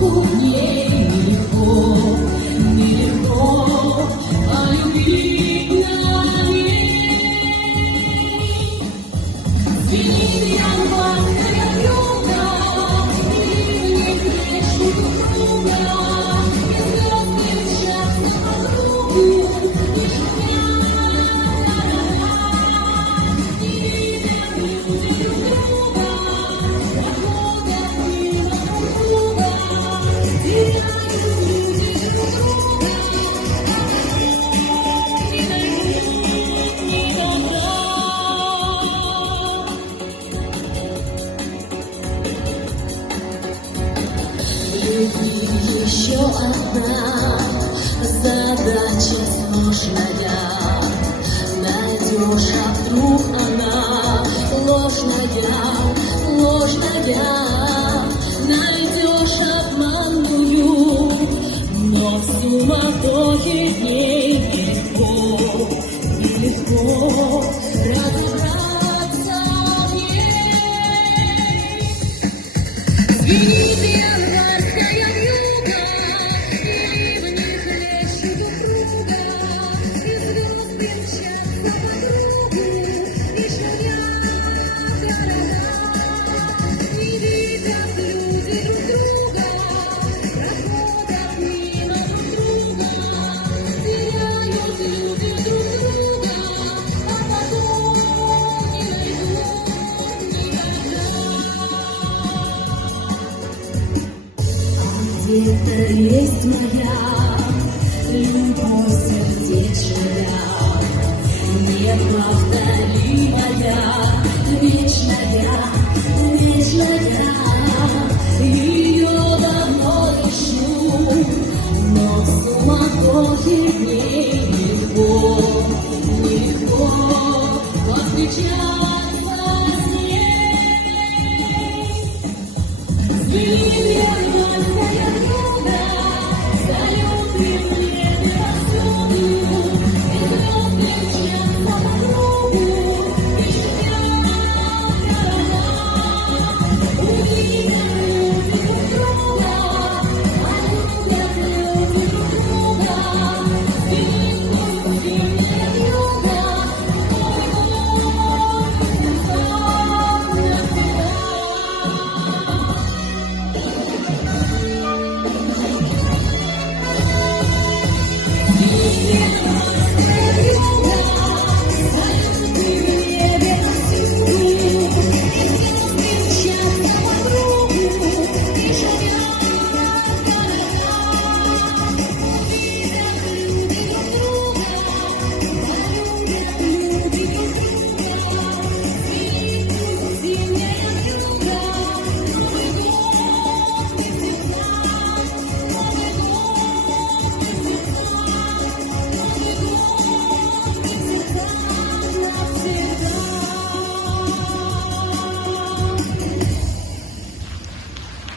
дорогу в ней нелегко, нелегко полюбить на ней. Звенит январская вьюга, и в них лечит друга, и звезды мчатся по кругу, и шумят, и видят люди друг друга, проходят мимо друг друга, теряют люди друг друга, не найдут никогда. Любви еще одна задача сложная. Найдешь, а вдруг она ложная, ложная. Найдешь обманную, но в суматохе дней нелегко, нелегко разобраться в ней. Звенит январская вьюга, и в них лещут друг друга, и звезды мчатся по кругу, и шумят города, и видят люди друг друга, проходят мимо друг друга, теряют люди друг друга, а потом не найдут никогда. Где-то есть моя любовь сердечная, неповторимая, вечная, вечная.